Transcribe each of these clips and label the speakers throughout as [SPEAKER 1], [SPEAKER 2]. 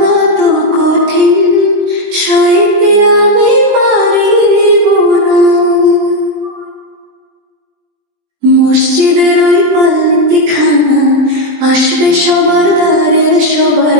[SPEAKER 1] কত কঠিন আমি মসজিদের ওই পাল্লিখানা আসবে সবার দ্বারে সবার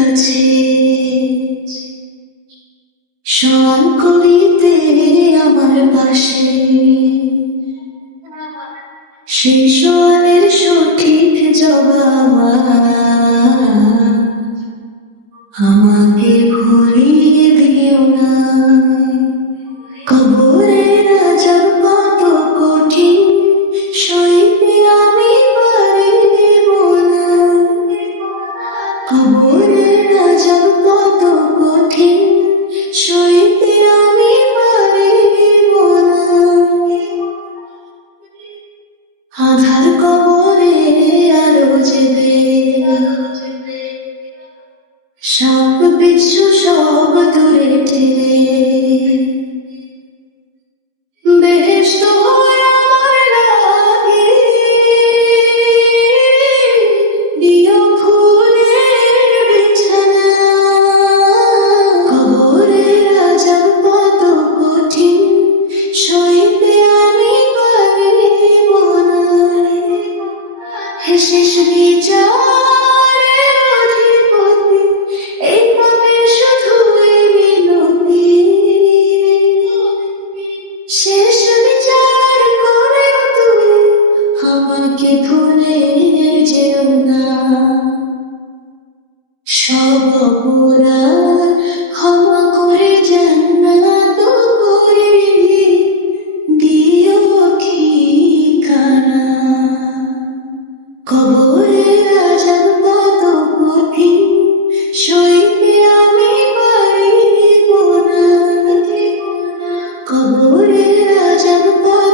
[SPEAKER 1] কাছে সব করিতে আমার পাশে। শিশুয়ের সঠিক জবাব আমার। আধার কবরে আলো যেবে সব পিছু সব দূরে ঠেলে। শেষ বিচারে অধিপতি। এই পাবে শুধু করে তুমি আমাকে ভুলে যেও না। সব never thought